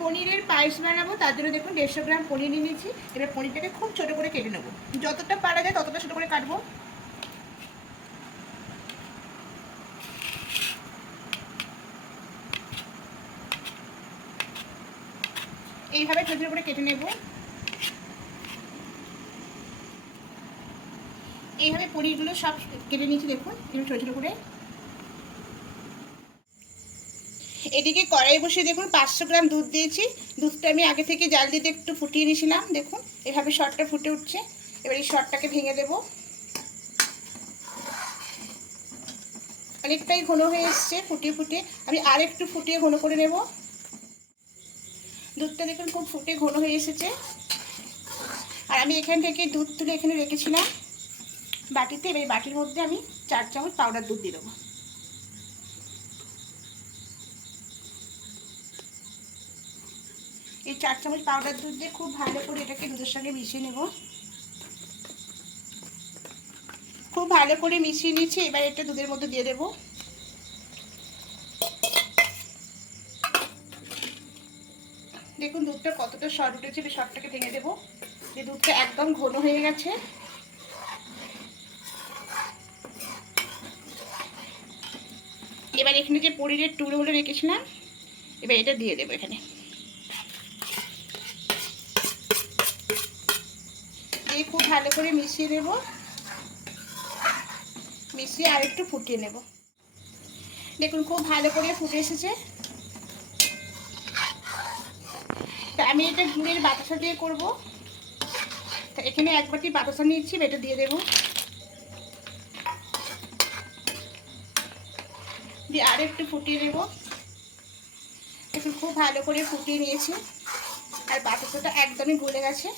পনিরের পায়েস বানাবো, তার জন্য দেখুন দেড়শো গ্রাম পনির নিয়ে নিয়েছি। এবার পনিরটাকে খুব ছোটো করে কেটে নেব। যতটা পারা যায় ততটা ছোটো করে কাটবো। এইভাবে ছোটো ছোটো করে কেটে নেব। এইভাবে পনিরগুলো সব কেটে নিয়েছি দেখুন, এবার ছোটো ছোটো করে। এদিকে কড়াই বসিয়ে দেখুন, পাঁচশো গ্রাম দুধ দিয়েছি। দুধটা আমি আগে থেকে জাল দিতে একটু ফুটিয়ে নিয়েছিলাম, দেখুন। এভাবে শর্টটা ফুটে উঠছে। এবার এই শর্টটাকে ভেঙে দেব। অনেকটাই ঘন হয়ে এসছে, ফুটিয়ে ফুটিয়ে। আমি আর একটু ফুটিয়ে ঘন করে নেব। দুধটা দেখুন খুব ফুটে ঘন হয়ে এসেছে। আর আমি এখান থেকে দুধ তুলে এখানে রেখেছিলাম। বাটিতে, এবার বাটির মধ্যে আমি চার চামচ পাউডার দুধ দিয়ে দেবো। এই চার চামচ পাউডার দুধ দিয়ে খুব ভালো করে এটাকে দুধের সঙ্গে মিশিয়ে নেব। খুব ভালো করে মিশিয়ে নিয়েছি, এবার এটা দুধের মধ্যে দিয়ে দেবো। দেখুন, দুধটা কতটা সর উঠেছে এই শর্টটাকে ভেঙে দেবো। যে দুধটা একদম ঘন হয়ে গেছে। এবার এখানে যে পনিরের টুকরোগুলো রেখেছিলাম, এবার এটা দিয়ে দেবো এখানে। দিয়ে খুব ভালো করে মিশিয়ে দেব। মিশিয়ে আর একটু ফুটিয়ে নেব। দেখুন, খুব ভালো করে ফুটে এসেছে। তা আমি এটা গুড়ের বাতাসা দিয়ে করব। তা এখানে এক বাটি বাতাসা নিয়েছি এটা দিয়ে দেব। দিয়ে আর একটু ফুটিয়ে দেব দেখুন, খুব ভালো করে ফুটিয়ে নিয়েছি। আর বাতাসাটা একদমই গলে গেছে।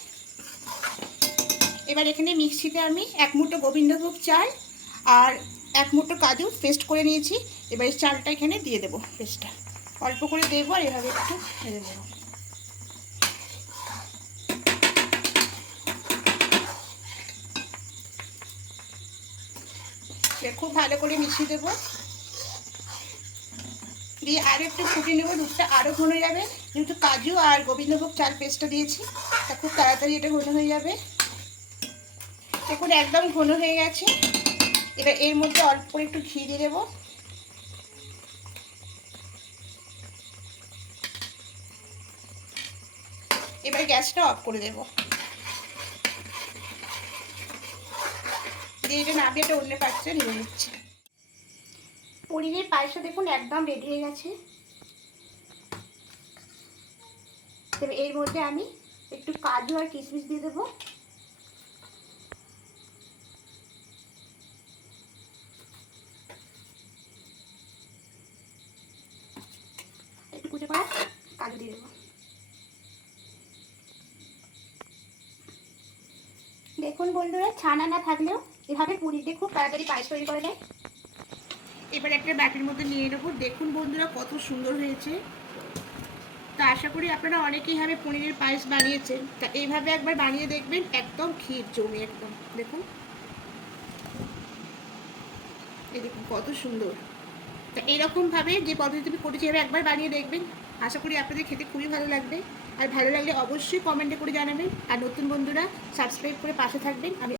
এবার এখানে মিক্সিতে আমি এক মুঠো গোবিন্দভোগ চাল আর এক মুঠো কাজু পেস্ট করে নিয়েছি। এবার এই চালটা এখানে দিয়ে দেবো পেস্টটা। অল্প করে দেবো আর এভাবে একটু ভেজে দেবো খুব ভালো করে মিশিয়ে দেবো। দিয়ে আর একটু ফুটিয়ে নেব দুধটা আরও ঘন যাবে। যেহেতু কাজু আর গোবিন্দভোগ চাল পেস্টটা দিয়েছি, তা খুব তাড়াতাড়ি এটা ঘন হয়ে যাবে। দেখুন একদম ঘন হয়ে গেছে। এবার এর মধ্যে অল্প একটু ঘি দিয়ে দেবো। এবার গ্যাসটা অফ করে দেব। দিয়ে এটা নামিয়ে একটা অন্য পাত্রে নিয়ে নিচ্ছি। পনিরের পায়েসটা দেখুন একদম রেডি হয়ে গেছে। এবার এর মধ্যে আমি একটু কাজু আর কিশমিশ দিয়ে দেবো একটু কুচে করা কাজু দিয়ে দেবো দেখুন বন্ধুরা, ছানা না থাকলেও এভাবে পুরি দিয়ে খুব তাড়াতাড়ি পায়েস তৈরি করে দেয় এবার একটা ব্যাটের মধ্যে নিয়ে নেব। দেখুন বন্ধুরা, কত সুন্দর হয়েছে। তা আশা করি আপনারা অনেকেই ভাবে পনিরের পায়েস বানিয়েছেন। তা এইভাবে একবার বানিয়ে দেখবেন, একদম ক্ষীর জমি একদম। দেখুন। এই দেখুন, কত সুন্দর। তা এইরকমভাবে যে পদ্ধতি আমি করেছি একবার বানিয়ে দেখবেন আশা করি আপনাদের খেতে খুবই ভালো লাগবে। আর ভালো লাগলে অবশ্যই কমেন্টে করে জানাবেন। আর নতুন বন্ধুরা সাবস্ক্রাইব করে পাশে থাকবেন। আমি